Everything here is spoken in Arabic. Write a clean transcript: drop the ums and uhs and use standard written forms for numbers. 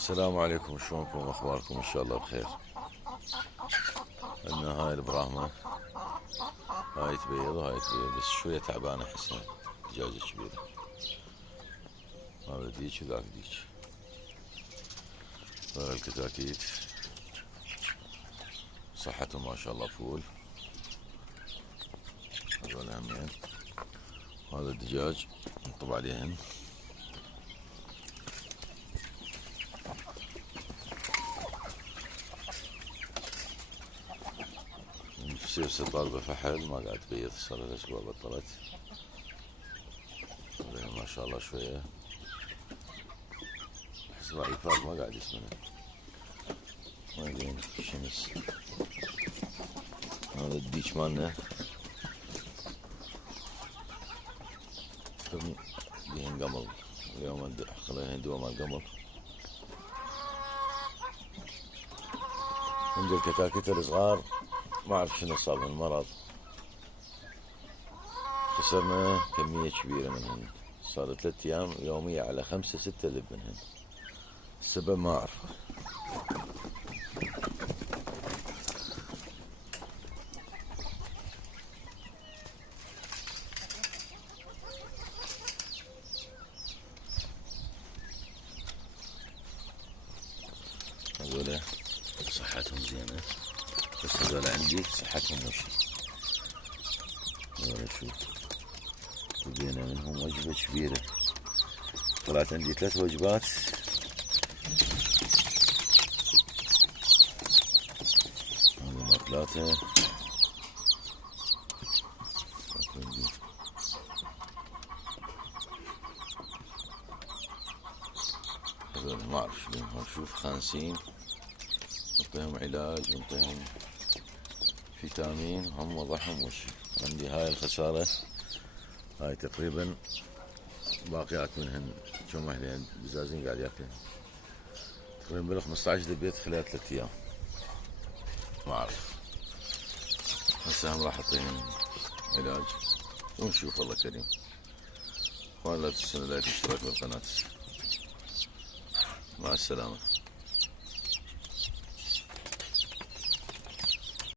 السلام عليكم، شلونكم؟ اخباركم؟ ان شاء الله بخير. عندنا هاي البراهمة، هاي تبيض وهاي تبيض، بس شوية تعبانة احسها، دجاجة كبيرة. هذا ديك وذاك ديك. هذا الكتاكيت صحتهم ما شاء الله فول. هذول همين. هذا الدجاج نطب عليهن. سيرسي طالبة فحل، ما قاعد تبيض، صار لها اسبوع بطلت. ما شاء الله شوية، احس راعي فاق ما قاعد يسمنها، ما يبين الشمس. هذا الديك مالنا بيهن قمل، اليوم خليهن دوا مال قمل. عند الكتاكيت الصغار ما اعرف شنو صابهم المرض، خسرنا كمية كبيرة منهن، صار 3 أيام يومية على 5 6 لب منهن. السبب ما اعرفه. هذولا صحتهم زينة، بس هذولا عندي صحتهم وش. هذولا شوف، لقينا منهم وجبة كبيرة، طلعت عندي 3 وجبات. هذا مال 3. هذول ما اعرف شلون، شوف خانسين، نعطيهم علاج ونعطيهم فيتامين، هم وضعهم وش. عندي هاي الخسارة، هاي تقريبا باقيات منهن، كم واحدة بزازين قاعد ياكلين، تقريبا بال 15 دبيت خلال 3 أيام. ما اعرف، هسه هم راح اعطيهم علاج ونشوف. الله كريم. ولا تنسوا لا تشترك بالقناة. مع السلامة.